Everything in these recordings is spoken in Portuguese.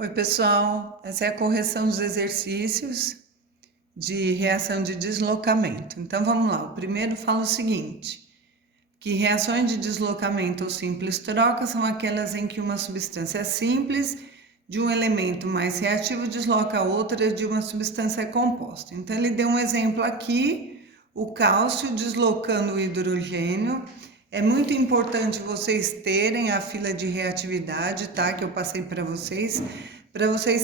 Oi, pessoal. Essa é a correção dos exercícios de reação de deslocamento. Então, vamos lá. O primeiro fala o seguinte, que reações de deslocamento ou simples troca são aquelas em que uma substância simples de um elemento mais reativo desloca a outra de uma substância composta. Então, ele deu um exemplo aqui, o cálcio deslocando o hidrogênio. É muito importante vocês terem a fila de reatividade, tá? Que eu passei para vocês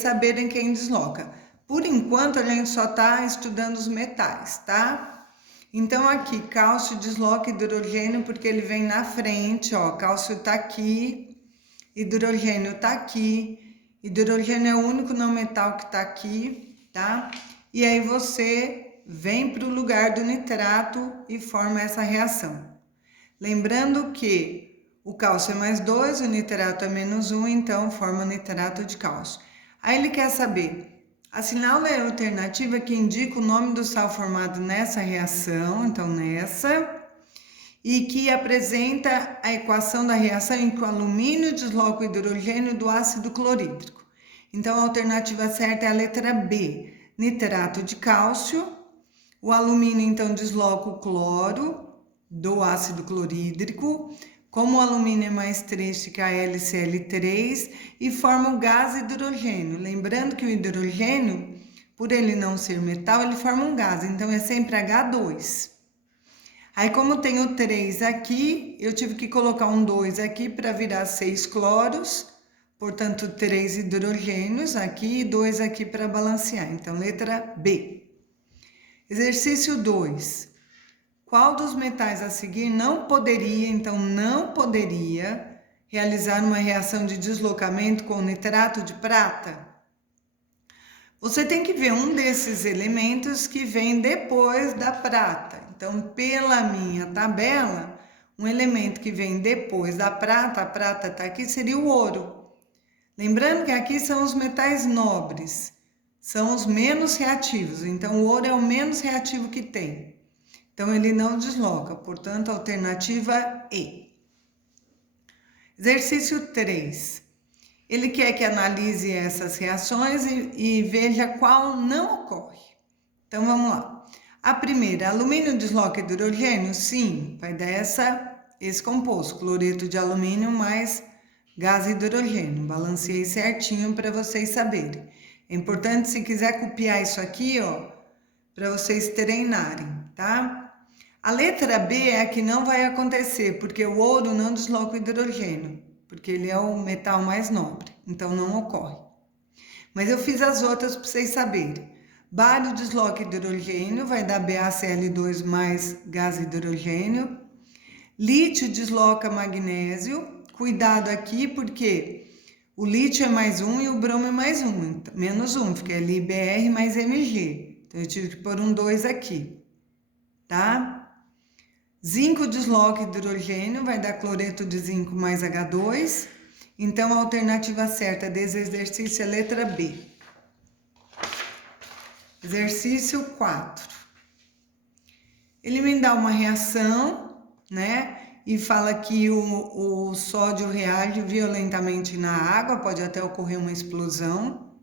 saberem quem desloca. Por enquanto, a gente só está estudando os metais, tá? Então, aqui, cálcio desloca hidrogênio porque ele vem na frente, ó. Cálcio tá aqui, hidrogênio tá aqui. Hidrogênio é o único não metal que tá aqui, tá? E aí você vem para o lugar do nitrato e forma essa reação. Lembrando que o cálcio é mais 2, o nitrato é menos 1, então forma nitrato de cálcio. Aí ele quer saber, assinale a alternativa que indica o nome do sal formado nessa reação, então nessa, e que apresenta a equação da reação em que o alumínio desloca o hidrogênio do ácido clorídrico. Então a alternativa certa é a letra B, nitrato de cálcio. O alumínio então desloca o cloro do ácido clorídrico, como o alumínio é mais triste que a LCl3 e forma o gás hidrogênio. Lembrando que o hidrogênio, por ele não ser metal, ele forma um gás, então é sempre H2. Aí como tem o 3 aqui, eu tive que colocar um 2 aqui para virar 6 cloros, portanto 3 hidrogênios aqui e 2 aqui para balancear, então letra B. Exercício 2. Qual dos metais a seguir não poderia realizar uma reação de deslocamento com nitrato de prata? Você tem que ver um desses elementos que vem depois da prata. Então, pela minha tabela, um elemento que vem depois da prata, a prata está aqui, seria o ouro. Lembrando que aqui são os metais nobres, são os menos reativos. Então, o ouro é o menos reativo que tem. Então, ele não desloca, portanto, alternativa E. Exercício 3. Ele quer que analise essas reações e veja qual não ocorre. Então, vamos lá. A primeira, alumínio desloca hidrogênio? Sim, vai dar esse composto, cloreto de alumínio mais gás hidrogênio. Balanceei certinho para vocês saberem. É importante, se quiser copiar isso aqui, ó, para vocês treinarem, tá? A letra B é a que não vai acontecer, porque o ouro não desloca o hidrogênio, porque ele é o metal mais nobre, então não ocorre. Mas eu fiz as outras para vocês saberem. Bário desloca hidrogênio, vai dar BaCl2 mais gás hidrogênio. Lítio desloca magnésio, cuidado aqui porque o lítio é mais 1 e o bromo é mais 1, menos 1, fica LiBr mais Mg. Então eu tive que pôr um 2 aqui, tá? Zinco desloca hidrogênio, vai dar cloreto de zinco mais H2. Então, a alternativa certa desse exercício é a letra B. Exercício 4. Ele me dá uma reação, né? E fala que o sódio reage violentamente na água, pode até ocorrer uma explosão.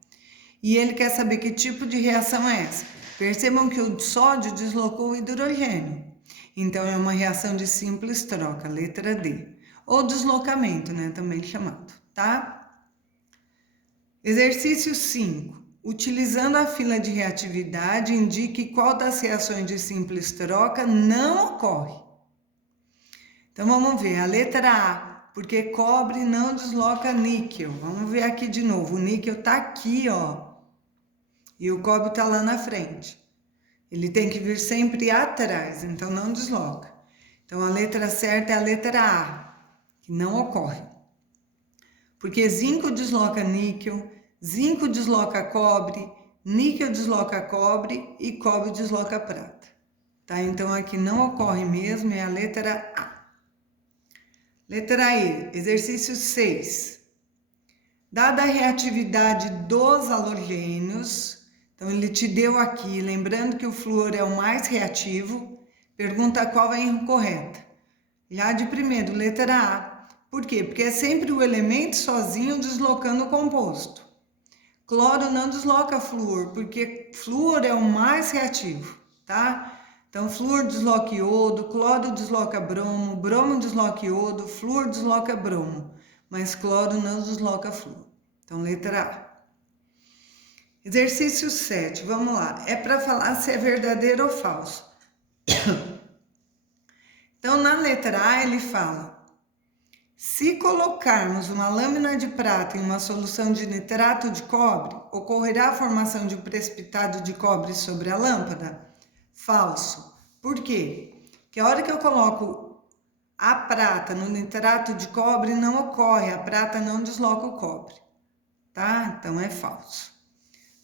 E ele quer saber que tipo de reação é essa. Percebam que o sódio deslocou o hidrogênio. Então, é uma reação de simples troca, letra D. Ou deslocamento, né? Também chamado, tá? Exercício 5. Utilizando a fila de reatividade, indique qual das reações de simples troca não ocorre. Então, vamos ver. A letra A, porque cobre não desloca níquel. Vamos ver aqui de novo. O níquel tá aqui, ó. E o cobre tá lá na frente. Ele tem que vir sempre atrás, então não desloca. Então, a letra certa é a letra A, que não ocorre. Porque zinco desloca níquel, zinco desloca cobre, níquel desloca cobre e cobre desloca prata. Tá? Então, aqui não ocorre mesmo, é a letra A. Letra E, exercício 6. Dada a reatividade dos halogênios, então, ele te deu aqui, lembrando que o flúor é o mais reativo, pergunta qual é a incorreta. Já de primeiro, letra A. Por quê? Porque é sempre o elemento sozinho deslocando o composto. Cloro não desloca flúor, porque flúor é o mais reativo, tá? Então, flúor desloca iodo, cloro desloca bromo, bromo desloca iodo, flúor desloca bromo, mas cloro não desloca flúor. Então, letra A. Exercício 7, vamos lá. É para falar se é verdadeiro ou falso. Então, na letra A, ele fala: se colocarmos uma lâmina de prata em uma solução de nitrato de cobre, ocorrerá a formação de um precipitado de cobre sobre a lâmpada? Falso. Por quê? Porque a hora que eu coloco a prata no nitrato de cobre, não ocorre, a prata não desloca o cobre, tá? Então é falso.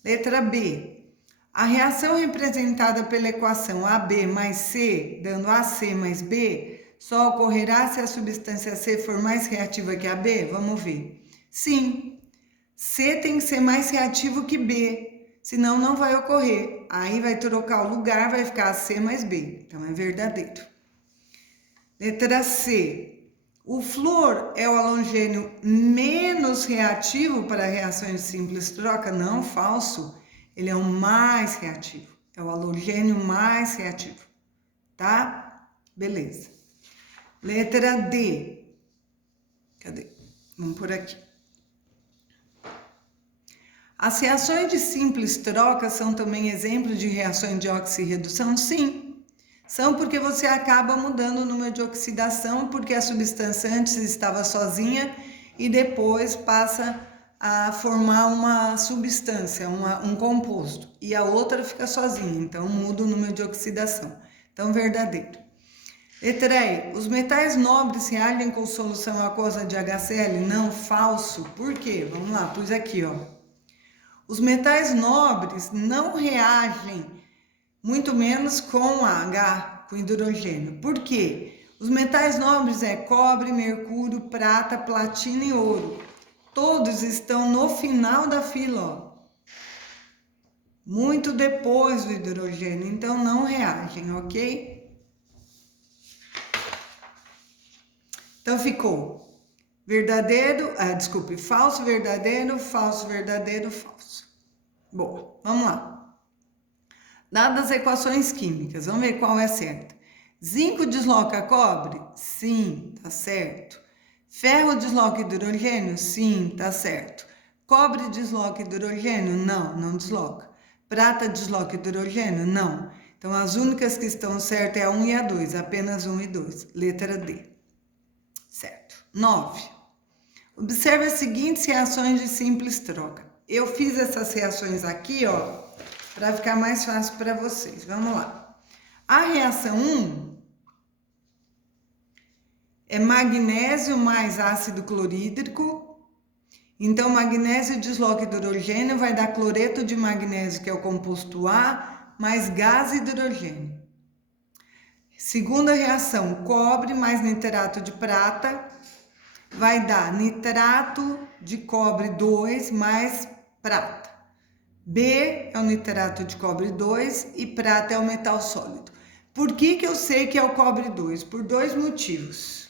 Letra B. A reação representada pela equação AB mais C, dando AC mais B, só ocorrerá se a substância C for mais reativa que a B? Vamos ver. Sim, C tem que ser mais reativo que B, senão não vai ocorrer. Aí vai trocar o lugar, vai ficar C mais B. Então é verdadeiro. Letra C. O flúor é o halogênio menos reativo para reações de simples troca? Não, falso. Ele é o mais reativo. É o halogênio mais reativo. Tá? Beleza. Letra D. Cadê? Vamos por aqui. As reações de simples troca são também exemplos de reações de oxirredução? Sim. São porque você acaba mudando o número de oxidação, porque a substância antes estava sozinha e depois passa a formar uma substância, um composto, e a outra fica sozinha, então muda o número de oxidação. Então, verdadeiro. Letra E. Os metais nobres reagem com solução aquosa de HCl? Não, falso. Por quê? Vamos lá, pus aqui, ó. Os metais nobres não reagem, muito menos com H, com hidrogênio. Por quê? Os metais nobres é cobre, mercúrio, prata, platina e ouro. Todos estão no final da fila, ó. Muito depois do hidrogênio, então não reagem, ok? Então ficou verdadeiro, falso, verdadeiro, falso, verdadeiro, falso. Bom, vamos lá. Dadas as equações químicas, vamos ver qual é certa. Zinco desloca cobre? Sim, tá certo. Ferro desloca hidrogênio? Sim, tá certo. Cobre desloca hidrogênio? Não, não desloca. Prata desloca hidrogênio? Não. Então, as únicas que estão certas é a 1 e a 2, apenas 1 e 2. Letra D. Certo. 9. Observe as seguintes reações de simples troca. Eu fiz essas reações aqui, ó, para ficar mais fácil para vocês. Vamos lá. A reação 1 é magnésio mais ácido clorídrico. Então, magnésio desloca hidrogênio, vai dar cloreto de magnésio, que é o composto A, mais gás e hidrogênio. Segunda reação, cobre mais nitrato de prata, vai dar nitrato de cobre 2 mais prata. B é o nitrato de cobre 2 e prata é o metal sólido. Por que eu sei que é o cobre 2? Por dois motivos.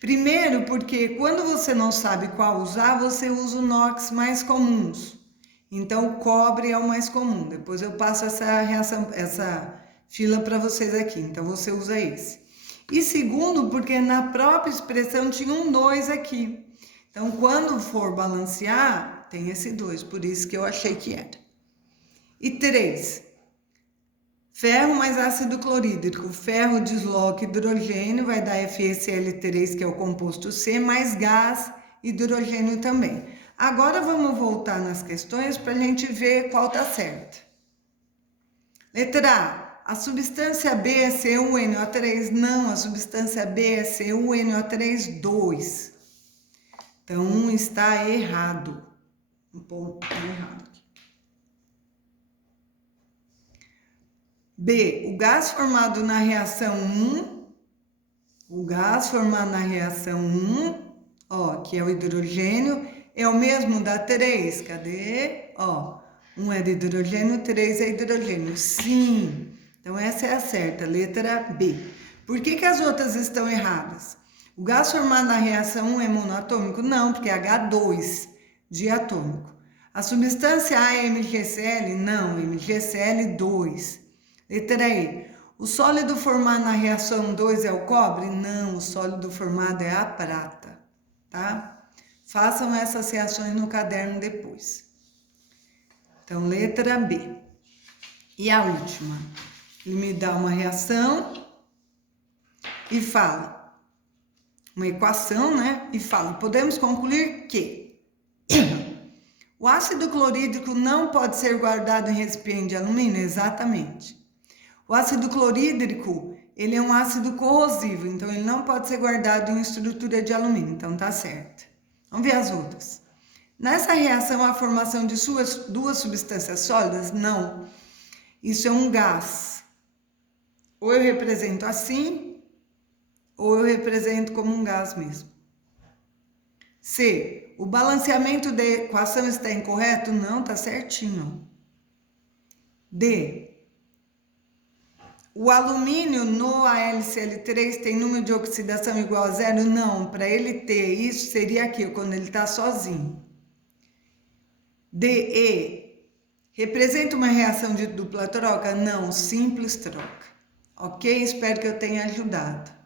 Primeiro, porque quando você não sabe qual usar, você usa o inox mais comuns. Então, o cobre é o mais comum. Depois eu passo essa fila para vocês aqui. Então, você usa esse. E segundo, porque na própria expressão tinha um 2 aqui. Então, quando for balancear, tem esse 2. Por isso que eu achei que era. E 3. Ferro mais ácido clorídrico. Ferro desloca hidrogênio, vai dar FeSiL3, que é o composto C, mais gás, hidrogênio também. Agora vamos voltar nas questões para a gente ver qual está certa. Letra A. A substância B é C1NO3? Não, a substância B é C1NO3, 2. Então, 1 está errado. Um ponto errado. B, o gás formado na reação 1, ó, que é o hidrogênio, é o mesmo da 3, cadê? Ó, 1 é de hidrogênio, 3 é hidrogênio, sim. Então, essa é a certa, letra B. Por que as outras estão erradas? O gás formado na reação 1 é monoatômico? Não, porque é H2 diatômico. A substância A é MgCl? Não, MgCl2. Letra E. O sólido formado na reação 2 é o cobre? Não, o sólido formado é a prata, tá? Façam essas reações no caderno depois. Então, letra B. E a última? Ele me dá uma reação e fala, uma equação, né? E fala, podemos concluir que o ácido clorídrico não pode ser guardado em recipiente de alumínio? Exatamente. O ácido clorídrico, ele é um ácido corrosivo, então ele não pode ser guardado em estrutura de alumínio, então tá certo. Vamos ver as outras. Nessa reação, a formação de duas substâncias sólidas? Não. Isso é um gás. Ou eu represento assim, ou eu represento como um gás mesmo. C. O balanceamento da equação está incorreto? Não, tá certinho. D. O alumínio no AlCl3 tem número de oxidação igual a zero? Não, para ele ter isso seria aqui, quando ele está sozinho. DE. Representa uma reação de dupla troca? Não, simples troca. Ok? Espero que eu tenha ajudado.